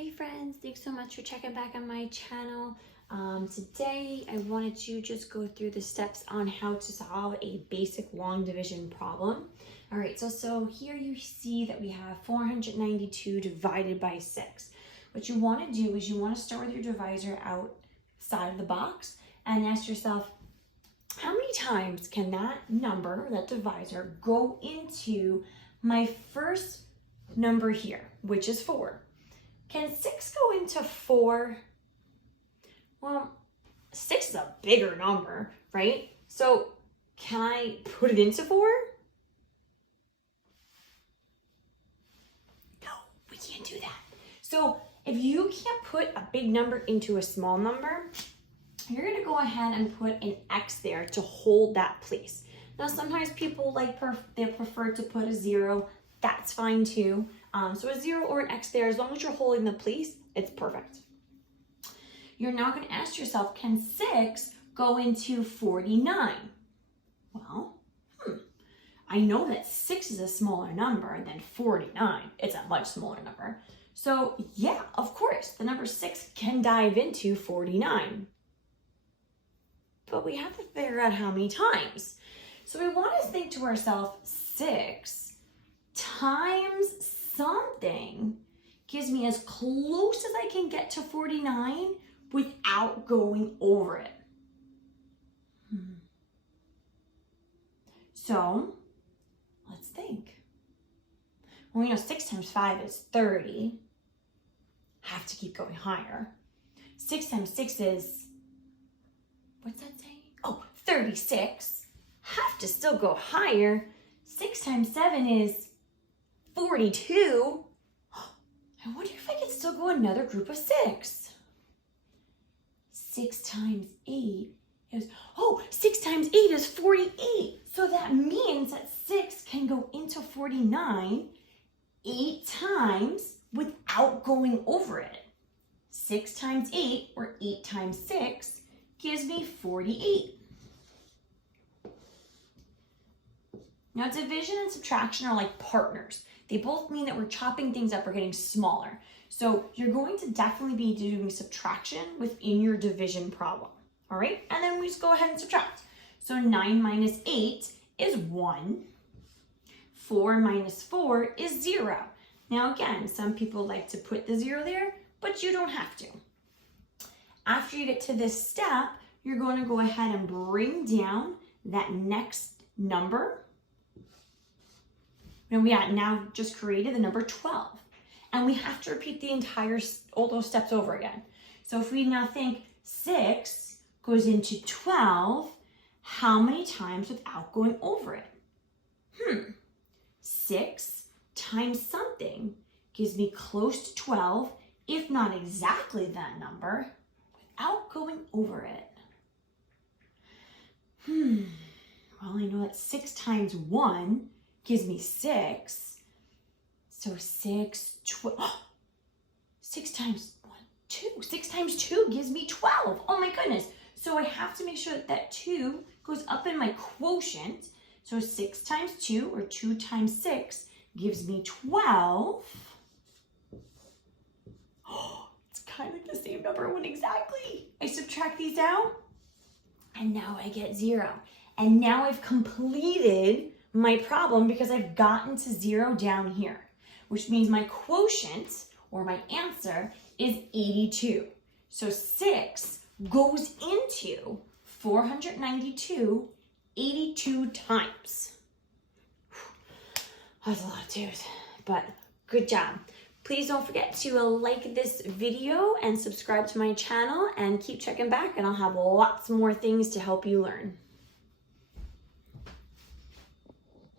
Hey friends, thanks so much for checking back on my channel. Today I wanted to just go through the steps on how to solve a basic long division problem. All right, so here you see that we have 492 divided by 6. What you want to do is you want to start with your divisor outside of the box and ask yourself, how many times can that number, that divisor, go into my first number here, which is 4? Can 6 go into 4? Well, 6 is a bigger number, right? So can I put it into 4? No, we can't do that. So if you can't put a big number into a small number, you're gonna go ahead and put an X there to hold that place. Now, sometimes people they prefer to put a 0. That's fine too. So a 0 or an X there, as long as you're holding the place, it's perfect. You're now going to ask yourself, can 6 go into 49? Well, I know that 6 is a smaller number than 49. It's a much smaller number. So yeah, of course, the number 6 can dive into 49. But we have to figure out how many times. So we want to think to ourselves, 6 times something gives me as close as I can get to 49 without going over it. So let's think. Well, we know 6 times 5 is 30. Have to keep going higher. 6 times 6 is, what's that saying? Oh, 36. Have to still go higher. 6 times 7 is 42. I wonder if I could still go another group of 6. 6 times 8 is, 6 times 8 is 48. So that means that 6 can go into 49 8 times without going over it. 6 times 8, or 8 times 6, gives me 48. Now, division and subtraction are like partners. They both mean that we're chopping things up or getting smaller. So you're going to definitely be doing subtraction within your division problem. All right, and then we just go ahead and subtract. So 9 minus 8 is 1. 4 minus 4 is 0. Now again, some people like to put the 0 there, but you don't have to. After you get to this step, you're going to go ahead and bring down that next number. And we have now just created the number 12. And we have to repeat all those steps over again. So if we now think 6 goes into 12, how many times without going over it? 6 times something gives me close to 12, if not exactly that number, without going over it. Well, I know that 6 times 1 gives me 6. So 6 times 1, 2. 6 times 2 gives me 12. Oh my goodness. So I have to make sure that 2 goes up in my quotient. So 6 times 2, or 2 times 6, gives me 12. It's kind of like the same number one exactly. I subtract these out, and now I get 0. And now I've completed my problem because I've gotten to 0 down here, which means my quotient, or my answer, is 82. So 6 goes into 492 82 times. That's a lot of 2's, but good job. Please don't forget to like this video and subscribe to my channel, and keep checking back, and I'll have lots more things to help you learn.